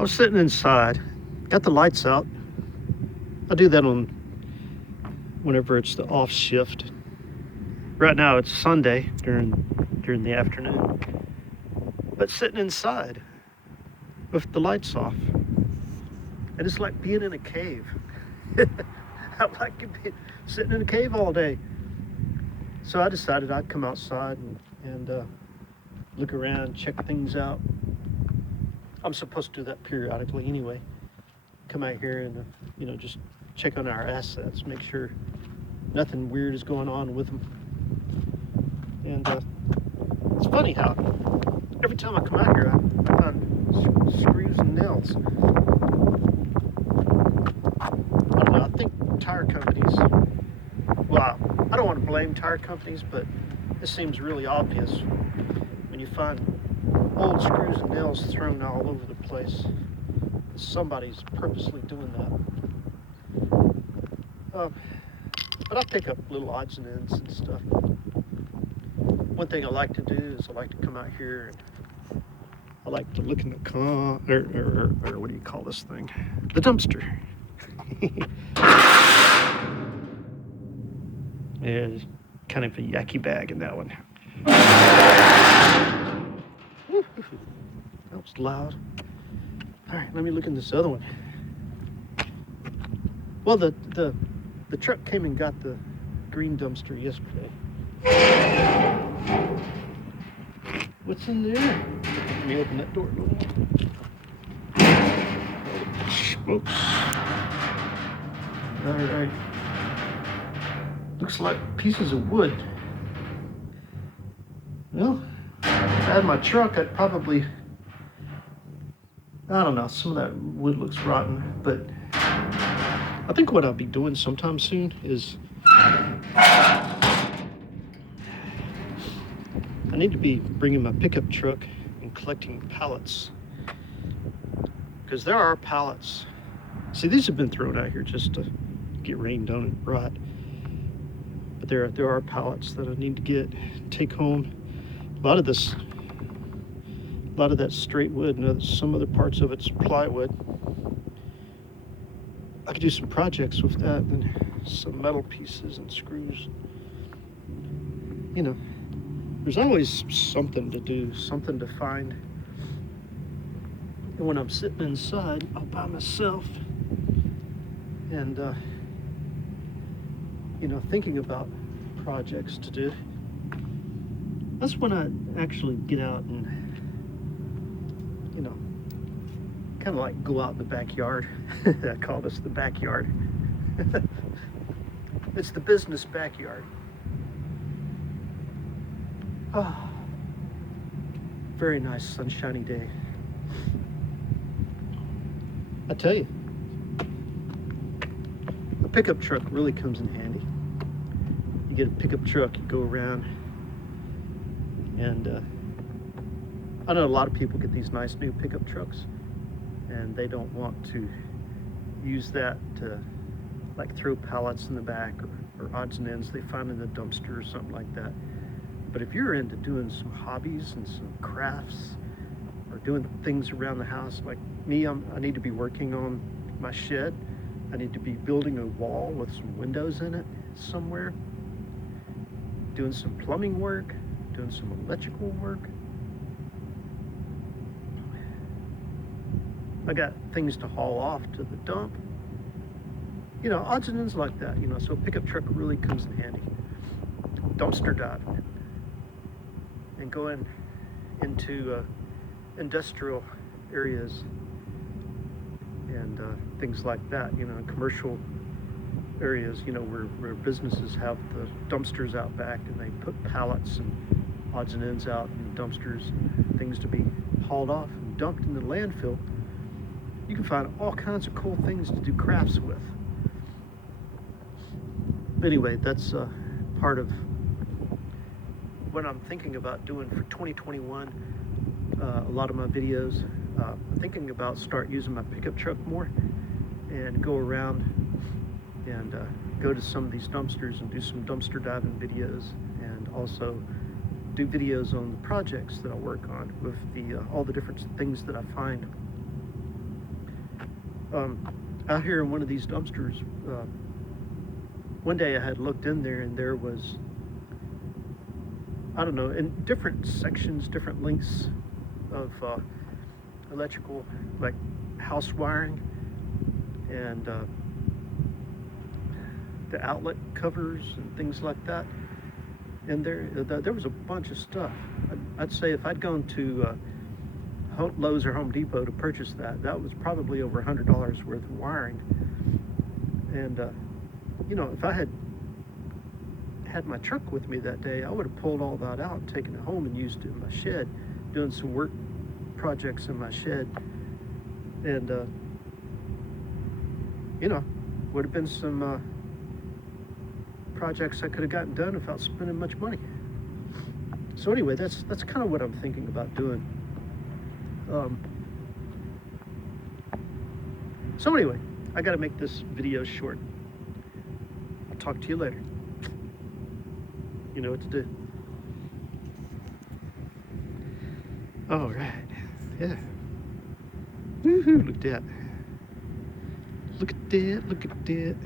I was sitting inside, got the lights out. I do that on whenever it's the off shift. Right now it's Sunday during the afternoon, but sitting inside with the lights off, and it's like being in a cave. I like sitting in a cave all day. So I decided I'd come outside and look around, check things out. I'm supposed to do that periodically anyway. Come out here and just check on our assets, make sure nothing weird is going on with them. And it's funny how every time I come out here, I find screws and nails. I don't know, I think tire companies, well, I don't want to blame tire companies, but it seems really obvious when you find old screws and nails thrown all over the place. Somebody's purposely doing that. But I pick up little odds and ends and stuff. One thing I like to do is I like to come out here and I like to look in the or what do you call this thing? The dumpster. There's kind of a yucky bag in that one. That was loud. All right, let me look in this other one. Well, the truck came and got the green dumpster yesterday. What's in there? Let me open that door a little more. Oops. All right. Looks like pieces of wood. Well, if I had my truck, I'd probably, I don't know, some of that wood looks rotten, but I think what I'll be doing sometime soon is I need to be bringing my pickup truck and collecting pallets, because there are pallets. See, these have been thrown out here just to get rain, don't it, rot. But there are pallets that I need to take home. A lot of that straight wood, and some other parts of it's plywood. I could do some projects with that, and some metal pieces and screws. There's always something to do, something to find. And when I'm sitting inside all by myself and thinking about projects to do, that's when I actually get out and kind of like go out in the backyard. I call this the backyard. It's the business backyard. Oh, very nice sunshiny day. I tell you, a pickup truck really comes in handy. You get a pickup truck, you go around, and I know a lot of people get these nice new pickup trucks, and they don't want to use that to like throw pallets in the back or odds and ends they find in the dumpster or something like that. But if you're into doing some hobbies and some crafts or doing things around the house, like me, I need to be working on my shed. I need to be building a wall with some windows in it somewhere, doing some plumbing work, doing some electrical work. I got things to haul off to the dump. Odds and ends like that, so a pickup truck really comes in handy. Dumpster diving and going into industrial areas and things like that, commercial areas, where businesses have the dumpsters out back and they put pallets and odds and ends out in dumpsters and things to be hauled off and dumped in the landfill. You can find all kinds of cool things to do crafts with. Anyway, that's part of what I'm thinking about doing for 2021. A lot of my videos, I'm thinking about start using my pickup truck more and go around and go to some of these dumpsters and do some dumpster diving videos, and also do videos on the projects that I work on with all the different things that I find. Out here in one of these dumpsters, one day I had looked in there and there was, I don't know, in different sections, different lengths of electrical, like house wiring and the outlet covers and things like that. And there was a bunch of stuff. I'd say if I'd gone to Lowe's or Home Depot to purchase that, that was probably over $100 worth of wiring. And you know, if I had my truck with me that day, I would have pulled all that out and taken it home and used it in my shed, doing some work projects in my shed. And you know, would have been some projects I could have gotten done without spending much money. So anyway, that's kind of what I'm thinking about doing. So anyway, I got to make this video short. I'll talk to you later. You know what to do. All right. Yeah. Woohoo! Look at that. Look at that. Look at that.